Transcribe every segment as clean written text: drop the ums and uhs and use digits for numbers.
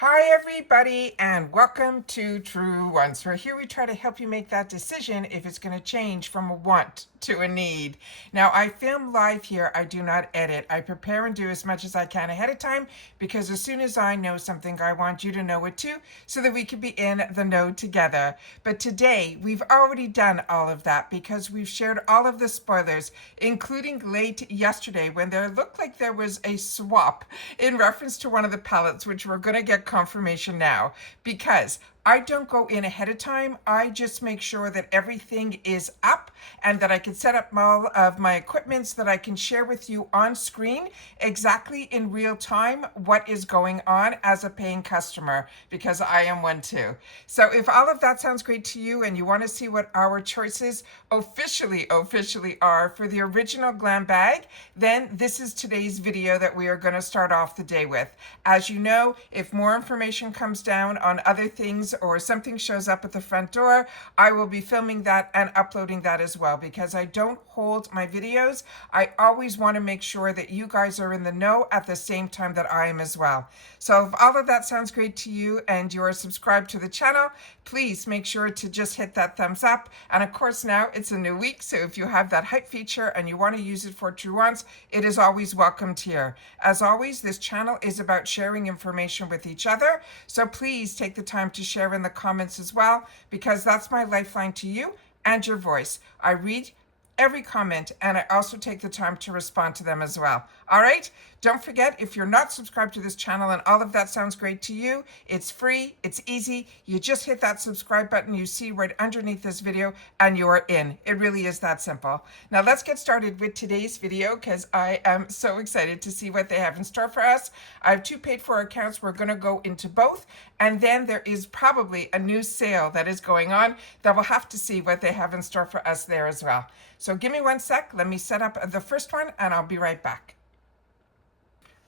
Hi everybody and welcome to TrueWants, where here we try to help you make that decision if it's going to change from a want to a need. Now I film live here, I do not edit. I prepare and do as much as I can ahead of time because as soon as I know something I want you to know it too so that we can be in the know together. But today we've already done all of that because we've shared all of the spoilers, including late yesterday when there looked like there was a swap in reference to one of the palettes, which we're going to get confirmation now because I don't go in ahead of time. I just make sure that everything is up and that I can set up all of my equipment so that I can share with you on screen exactly in real time what is going on as a paying customer, because I am one too. So if all of that sounds great to you and you want to see what our choices officially are for the original Glam Bag, then this is today's video that we are going to start off the day with. As you know, if more information comes down on other things or something shows up at the front door, I will be filming that and uploading that as well, because I don't hold my videos. I always want to make sure that you guys are in the know at the same time that I am as well. So if all of that sounds great to you and you are subscribed to the channel, please make sure to just hit that thumbs up. And of course now it's a new week, so if you have that hype feature and you want to use it for TrueWants, it is always welcomed here. As always, this channel is about sharing information with each other, so please take the time to share in the comments as well, because that's my lifeline to you and your voice. I read every comment and I also take the time to respond to them as well. All right, don't forget, if you're not subscribed to this channel and all of that sounds great to you, it's free, it's easy. You just hit that subscribe button you see right underneath this video and you're in. It really is that simple. Now let's get started with today's video because I am so excited to see what they have in store for us. I have two paid for accounts. We're going to go into both, and then there is probably a new sale that is going on that we'll have to see what they have in store for us there as well. So give me one sec. Let me set up the first one and I'll be right back.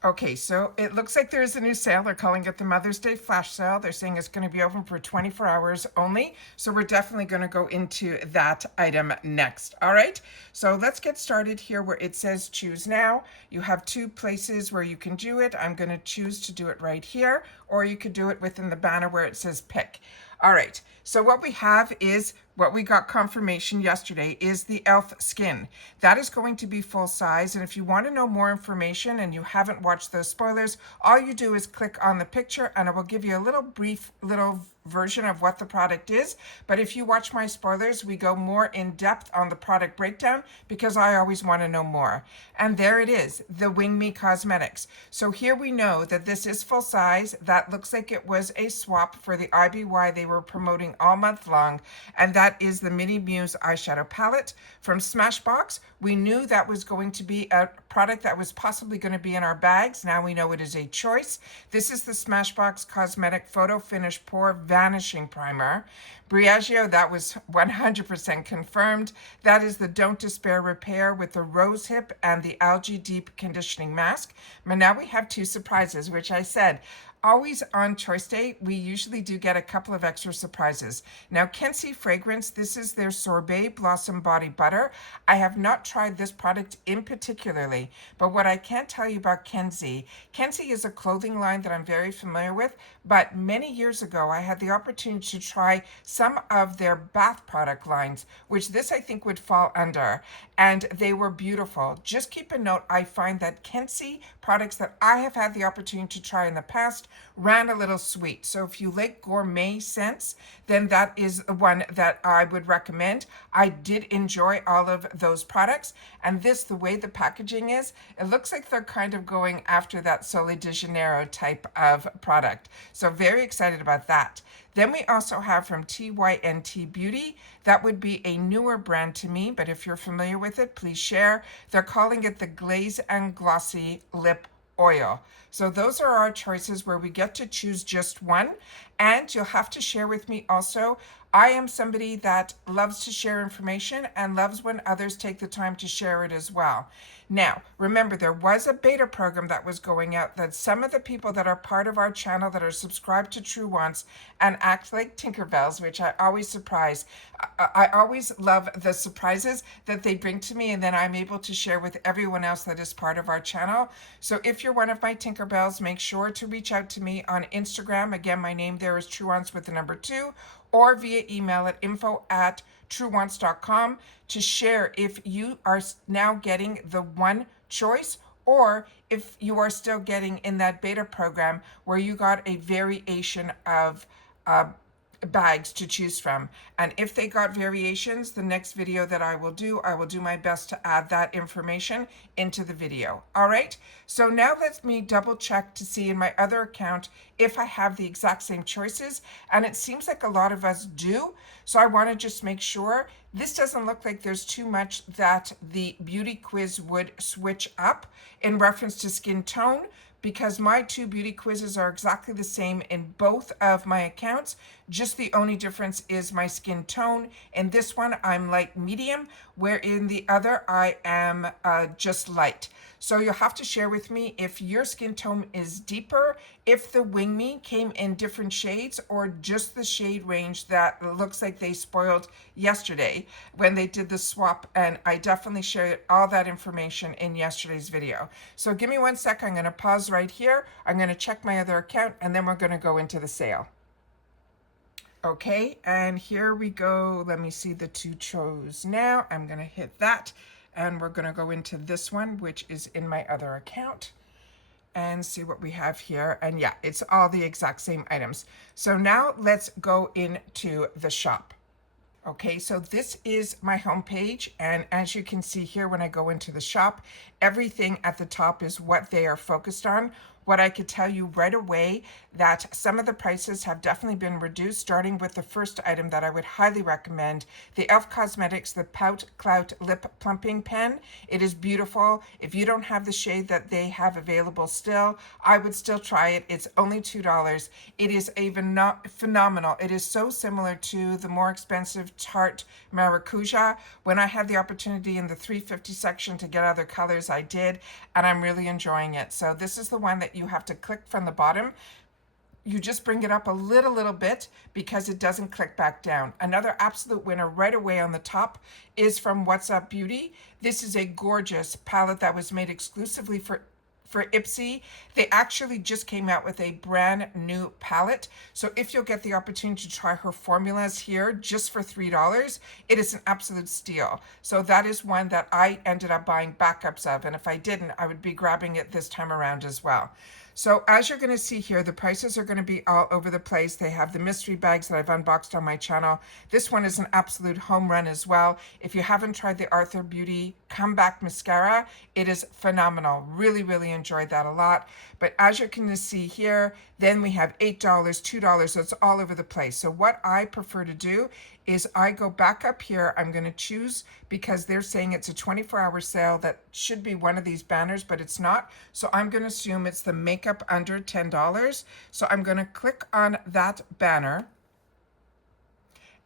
Okay, so it looks like there's a new sale. They're calling it the Mother's Day Flash Sale. They're saying it's going to be open for 24 hours only. So we're definitely going to go into that item next. All right, so let's get started here where it says choose now. You have two places where you can do it. I'm going to choose to do it right here, or you could do it within the banner where it says pick. All right, so what we have is what we got confirmation yesterday is the elf skin. That is going to be full size, and if you want to know more information and you haven't watched those spoilers, all you do is click on the picture and it will give you a little brief version of what the product is. But if you watch my spoilers, we go more in depth on the product breakdown because I always want to know more. And there it is, the Wing Me Cosmetics. So here we know that this is full size. That looks like it was a swap for the IPSY they were promoting all month long, and that is the Mini Muse eyeshadow palette from Smashbox. We knew that was going to be a product that was possibly going to be in our bags. Now we know it is a choice. This is the Smashbox Cosmetic Photo Finish Pore Vanishing Primer. Briageo, that was 100% confirmed. That is the Don't Despair Repair with the Rose Hip and the Algae Deep Conditioning Mask. But now we have two surprises, which I said, always on Choice Day, we usually do get a couple of extra surprises. Now, Kenzie Fragrance, this is their Sorbet Blossom Body Butter. I have not tried this product in particularly, but what I can tell you about Kenzie is a clothing line that I'm very familiar with, but many years ago, I had the opportunity to try some of their bath product lines, which this I think would fall under, and they were beautiful. Just keep a note, I find that Kenzie products that I have had the opportunity to try in the past ran a little sweet. So if you like gourmet scents, then that is one that I would recommend. I did enjoy all of those products, and this, the way the packaging is, it looks like they're kind of going after that Sole de Janeiro type of product. So very excited about that. Then we also have from TYNT Beauty. That would be a newer brand to me, but if you're familiar with it, please share. They're calling it the Glaze and Glossy Lip Oil. So those are our choices where we get to choose just one, and you'll have to share with me also. I am somebody that loves to share information and loves when others take the time to share it as well. Now, remember, there was a beta program that was going out that some of the people that are part of our channel that are subscribed to TrueWants and act like Tinkerbells, which I always surprise. I always love the surprises that they bring to me, and then I'm able to share with everyone else that is part of our channel. So if you're one of my Tinkerbells, Tinkerbells, make sure to reach out to me on Instagram. Again, my name there is TrueWants with the number 2, or via email at info@truewants.com to share if you are now getting the one choice, or if you are still getting in that beta program where you got a variation of bags to choose from. And if they got variations, the next video that I will do my best to add that information into the video. All right, so now let me double check to see in my other account if I have the exact same choices, and it seems like a lot of us do. So I want to just make sure. This doesn't look like there's too much that the beauty quiz would switch up in reference to skin tone, because my 2 beauty quizzes are exactly the same in both of my accounts. Just the only difference is my skin tone. In this one, I'm light medium, where in the other, I am just light. So you'll have to share with me if your skin tone is deeper, if the Wing Me came in different shades, or just the shade range that looks like they spoiled yesterday when they did the swap. And I definitely shared all that information in yesterday's video. So give me 1 sec. I'm going to pause right here. I'm going to check my other account, and then we're going to go into the sale. Okay, and here we go. Let me see the 2 chose now. I'm going to hit that. And we're going to go into this one, which is in my other account, and see what we have here. And yeah, it's all the exact same items. So now let's go into the shop. Okay, so this is my homepage, and as you can see here, when I go into the shop, everything at the top is what they are focused on. What I could tell you right away, that some of the prices have definitely been reduced, starting with the first item that I would highly recommend, the e.l.f. Cosmetics, the Pout Clout Lip Plumping Pen. It is beautiful. If you don't have the shade that they have available still, I would still try it. It's only $2. It is phenomenal. It is so similar to the more expensive Tarte Maracuja. When I had the opportunity in the $3.50 section to get other colors, I did, and I'm really enjoying it. So this is the one that you have to click from the bottom. You just bring it up a little bit because it doesn't click back down. Another absolute winner right away on the top is from What's Up Beauty. This is a gorgeous palette that was made exclusively for IPSY. They actually just came out with a brand new palette. So if you'll get the opportunity to try her formulas here just for $3, it is an absolute steal. So that is one that I ended up buying backups of. And if I didn't, I would be grabbing it this time around as well. So as you're going to see here, the prices are going to be all over the place. They have the mystery bags that I've unboxed on my channel. This one is an absolute home run as well. If you haven't tried the Arthur Beauty Comeback Mascara, it is phenomenal. Really, really enjoyed that a lot. But as you can see here, then we have $8, $2, so it's all over the place. So what I prefer to do is I go back up here. I'm going to choose, because they're saying it's a 24-hour sale, that should be one of these banners, but it's not. So I'm going to assume it's the makeup under $10. So I'm going to click on that banner.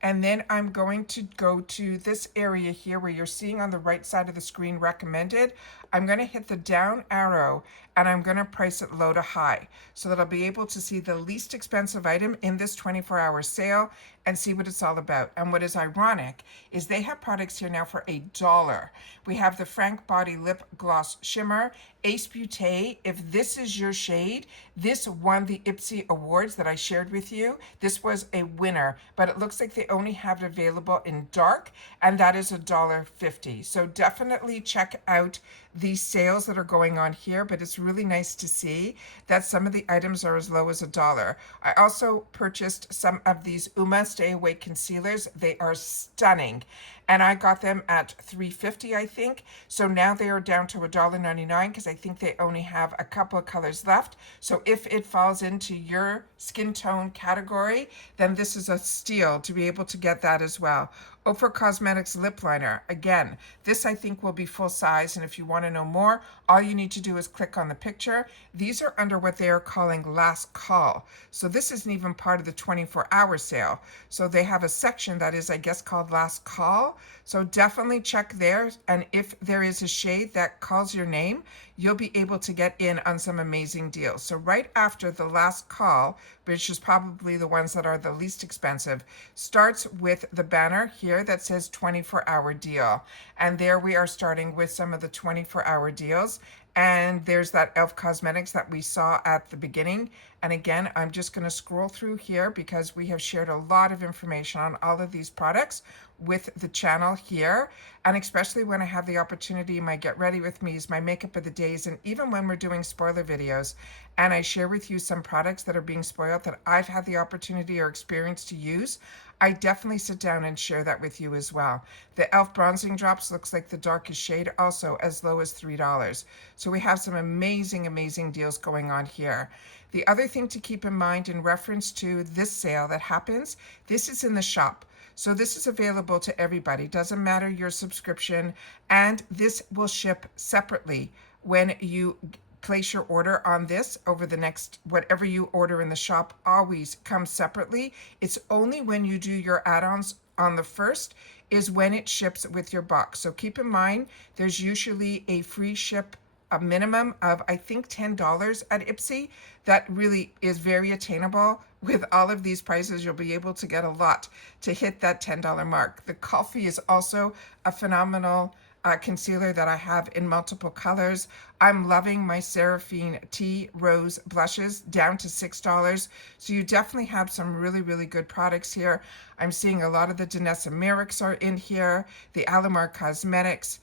And then I'm going to go to this area here where you're seeing on the right side of the screen recommended. I'm going to hit the down arrow, and I'm going to price it low to high so that I'll be able to see the least expensive item in this 24-hour sale and see what it's all about. And what is ironic is they have products here now for $1. We have the Frank Body Lip Gloss Shimmer, Ace Beauté. If this is your shade, this won the IPSY Awards that I shared with you. This was a winner, but it looks like they only have it available in dark, and that is $1.50. So definitely check out these sales that are going on here, but it's really nice to see that some of the items are as low as $1. I also purchased some of these Uma Stay Awake concealers. They are stunning, and I got them at $3.50, I think. So now they are down to $1.99 because I think they only have a couple of colors left. So if it falls into your skin tone category, then this is a steal to be able to get that as well. Ofra Cosmetics Lip Liner. Again, this I think will be full size, and if you want to know more, all you need to do is click on the picture. These are under what they are calling last call. So this isn't even part of the 24-hour sale. So they have a section that is, I guess, called last call. So definitely check there, and if there is a shade that calls your name, you'll be able to get in on some amazing deals. So right after the last call, which is probably the ones that are the least expensive, starts with the banner here that says 24-hour deal. And there we are starting with some of the 24-hour deals. And there's that e.l.f. Cosmetics that we saw at the beginning. And again, I'm just going to scroll through here because we have shared a lot of information on all of these products with the channel here. And especially when I have the opportunity, my Get Ready With Me's, my Makeup of the Days, and even when we're doing spoiler videos, and I share with you some products that are being spoiled that I've had the opportunity or experience to use, I definitely sit down and share that with you as well. The e.l.f. Bronzing Drops looks like the darkest shade, also as low as $3. So we have some amazing, amazing deals going on here. The other thing to keep in mind in reference to this sale that happens, this is in the shop. So this is available to everybody. Doesn't matter your subscription, and this will ship separately when you place your order on this over the next, whatever you order in the shop always comes separately. It's only when you do your add-ons on the first is when it ships with your box. So keep in mind, there's usually a free ship, a minimum of, I think, $10 at IPSY. That really is very attainable. With all of these prices, you'll be able to get a lot to hit that $10 mark. The coffee is also a phenomenal concealer that I have in multiple colors. I'm loving my Seraphine Tea Rose blushes down to $6. So you definitely have some really, really good products here. I'm seeing a lot of the Danessa Merrick's are in here, the Alamar Cosmetics.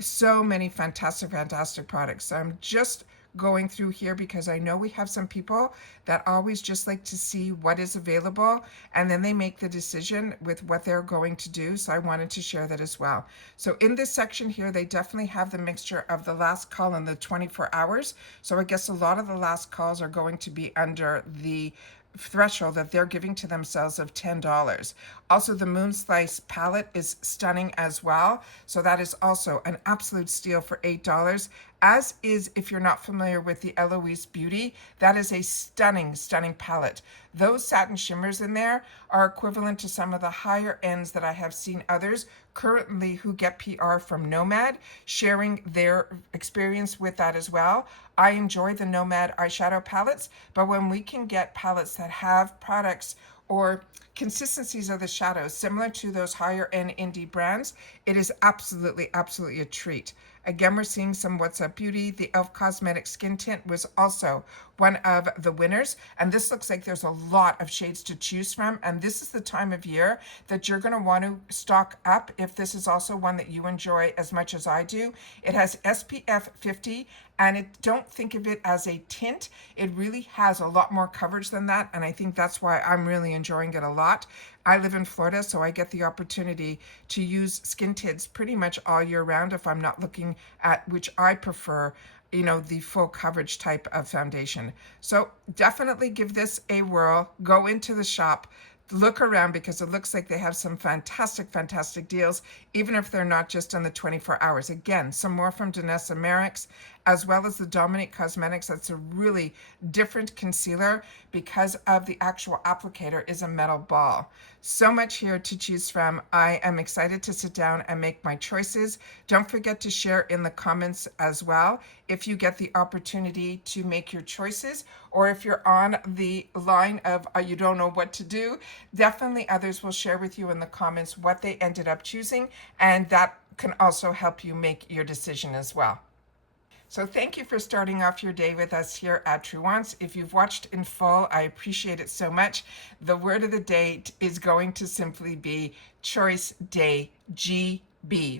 So many fantastic, fantastic products. So I'm just going through here because I know we have some people that always just like to see what is available and then they make the decision with what they're going to do. So I wanted to share that as well. So in this section here, they definitely have the mixture of the last call and the 24 hours. So I guess a lot of the last calls are going to be under the threshold that they're giving to themselves of $10. Also, the Moon Slice palette is stunning as well. So that is also an absolute steal for $8. As is, if you're not familiar with the Eloise Beauty, that is a stunning, stunning palette. Those satin shimmers in there are equivalent to some of the higher ends that I have seen others currently who get PR from Nomad sharing their experience with that as well. I enjoy the Nomad eyeshadow palettes, but when we can get palettes that have products or consistencies of the shadows similar to those higher end indie brands, it is absolutely, absolutely a treat. Again, we're seeing some What's Up Beauty. The e.l.f. Cosmetic Skin Tint was also one of the winners. And this looks like there's a lot of shades to choose from. And this is the time of year that you're going to want to stock up if this is also one that you enjoy as much as I do. It has SPF 50, and don't think of it as a tint. It really has a lot more coverage than that. And I think that's why I'm really enjoying it a lot. I live in Florida, so I get the opportunity to use skin tints pretty much all year round if I'm not looking at which I prefer, you know, the full coverage type of foundation. So definitely give this a whirl. Go into the shop. Look around because it looks like they have some fantastic, fantastic deals, even if they're not just on the 24 hours. Again, some more from Danessa Merrick's, as well as the Dominique Cosmetics. That's a really different concealer because of the actual applicator is a metal ball. So much here to choose from. I am excited to sit down and make my choices. Don't forget to share in the comments as well if you get the opportunity to make your choices, or if you're on the line of you don't know what to do. Definitely others will share with you in the comments what they ended up choosing, and that can also help you make your decision as well. So thank you for starting off your day with us here at TrueWants. If you've watched in full, I appreciate it so much. The word of the day is going to simply be Choice Day GB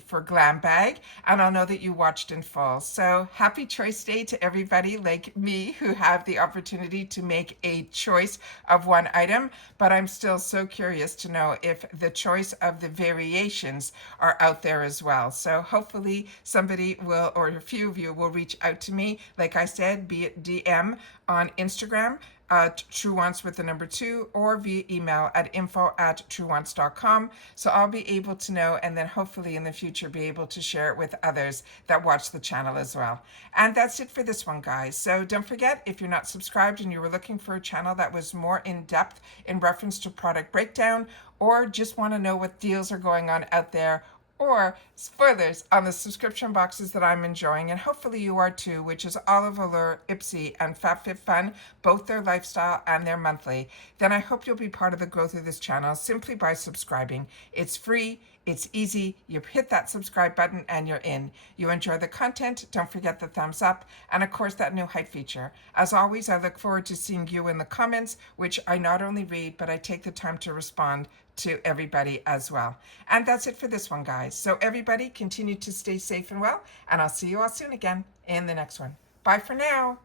for Glam Bag, and I'll know that you watched in full. So happy Choice Day to everybody like me who have the opportunity to make a choice of one item, but I'm still so curious to know if the choice of the variations are out there as well. So hopefully somebody will, or a few of you will reach out to me, like I said, be it DM on Instagram, TrueWants with the number 2, or via email at info@truewants.com. So I'll be able to know, and then hopefully in the future be able to share it with others that watch the channel as well. And that's it for this one, guys. So don't forget, if you're not subscribed and you were looking for a channel that was more in depth in reference to product breakdown, or just want to know what deals are going on out there, or spoilers on the subscription boxes that I'm enjoying, and hopefully you are too, which is Olive Allure, IPSY, and FabFitFun, both their lifestyle and their monthly, then I hope you'll be part of the growth of this channel simply by subscribing. It's free, It's easy. You hit that subscribe button and you're in. You enjoy the content, don't forget the thumbs up, and of course that new height feature. As always, I look forward to seeing you in the comments, which I not only read, but I take the time to respond to everybody as well. And that's it for this one, guys. So everybody continue to stay safe and well, and I'll see you all soon again in the next one. Bye for now.